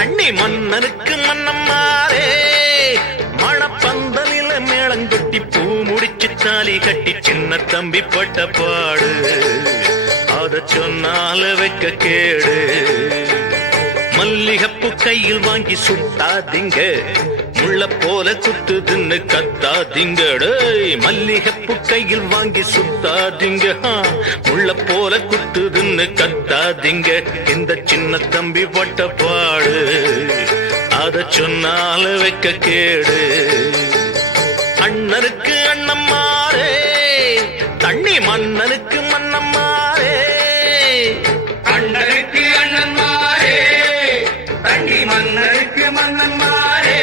தண்ணி மன்னனுக்கு மன்னம்மாரே மணப்பந்தலில மேளங்கொட்டி பூ முடிச்சு தாலி கட்டி சின்ன தம்பி பட்ட பாடு அத சொன்னால வைக்க கேடு. மல்லிகப்பு கையில் வாங்கி சுத்தாதீங்க, முள்ள போல குத்துதுன்னு கத்தாதீங்க. மல்லிகப்பு கையில் வாங்கி சுத்தாதீங்க, முள்ள போல குத்துதுன்னு கத்தாதீங்க. இந்த சின்ன தம்பி பட்ட பாடு அத சொன்னால வைக்க கேடு. அண்ணனுக்கு அண்ணம்மாரே தண்ணி மன்னனுக்கு மன்னம்மாரே. அண்ணனுக்கு அண்ணன்மாரே தண்ணி மன்னனுக்கு மன்னன்மாரே.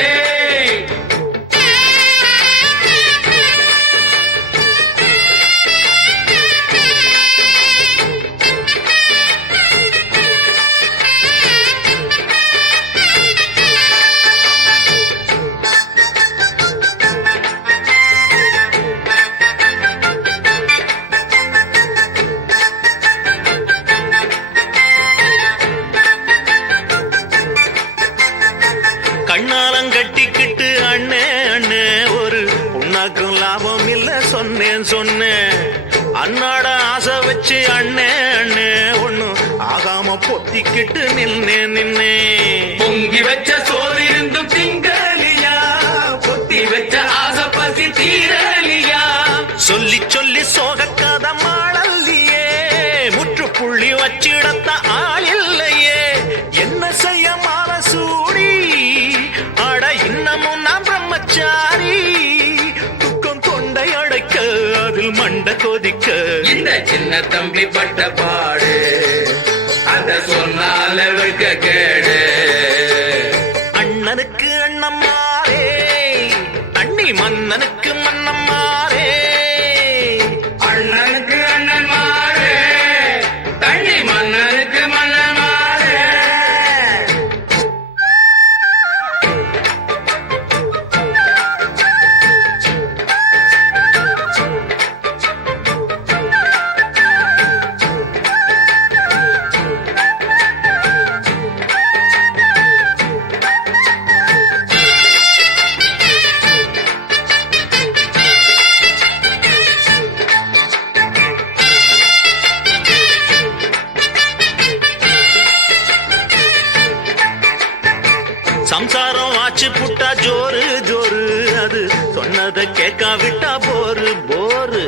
கட்டிக்கிட்டு அண்ணே அண்ணே ஒரு உன்னாக்கும் லாபம் இல்ல சொன்னேன் சொன்னேன். அண்ணாட ஆசை வச்சு அண்ணே அண்ணே ஒண்ணு ஆகாம பொத்திக்கிட்டு நின்னே நின்னே. பொங்கி வச்ச சோறு இருந்தும் திங்கலியா, பொத்தி வச்ச ஆசை பசி தீரலியா. சொல்லி சொல்லி சோகக்காத மாளல்லையே, முற்றுப்புள்ளி வச்சிடத்த ஆள் இல்லையே. என்ன செய்ய மால சூடி அட இன்னமும் நான் பிரம்மச்சாரி. துக்கம் தொண்டை அடைக்க அதில் மண்ட கொதிக்க. இந்த சின்ன தம்பி பட்ட பாடு அத சொன்னால வைக்க கேடு. அண்ணனுக்கு அண்ணம்மாரே தண்ணி மன்னனுக்கு மன்னம்மாரே. அண்ணனுக்கு அண்ணன்மாரே தண்ணி மன்னனுக்கு மன்னன்மாரே. சம்சாரம் ஆச்சு புட்டா ஜோரு ஜோரு, அது சொன்னதை கேட்காவிட்டா போரு போரு.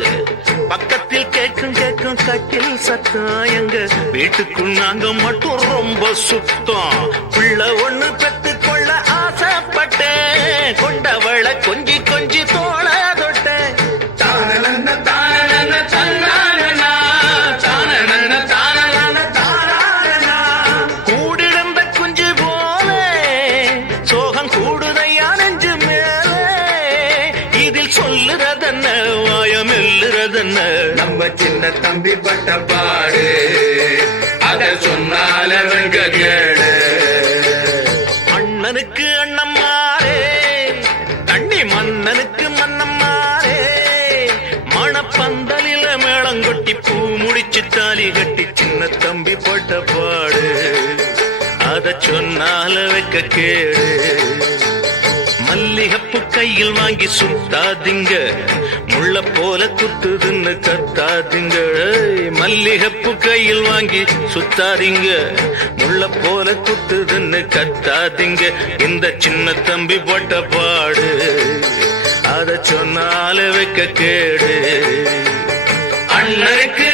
பக்கத்தில் கேட்கும் கேட்கும் கட்டில் சத்தம், எங்க வீட்டுக்குள் நாங்க மட்டும் ரொம்ப சுத்தம். பிள்ளை ஒண்ணு பெத்து கொள்ள ஆசைப்பட்டேன், கொண்டவள கொஞ்சி கொஞ்சி தோள தொட்டேன். தானனன தானனன தன்னானனா, தானனன தானனன தானனனா. கூடிருந்த குஞ்சு போல சோகம் கூடுதையா நெஞ்சு மேலே. இதில் சொல்லுறதென்ன வாயம் இல்லுறதென்ன. நம்ம சின்ன தம்பி பட்ட பாடு அத சொன்னால வைக்க கேடு. அண்ணனுக்கு அண்ணம்மாரே தண்ணி மன்னனுக்கு மன்னம்மாரே. மணப்பந்தலில மேளங்கொட்டி பூ முடிச்சு தாலி கட்டி சின்ன தம்பி பட்ட பாடு அத சொன்னால வைக்க கேடு. மல்லிகப்பு கையில் வாங்கி சுத்தாதீங்க, முள்ள போல குத்துதுன்னு கத்தாதீங்க. மல்லிகப்பு கையில் வாங்கி சுத்தாதீங்க, முள்ள போல குத்துதுன்னு கத்தாதீங்க. இந்த சின்ன தம்பி பட்ட பாடு அத சொன்னால வைக்க கேடு. அண்ணனுக்கு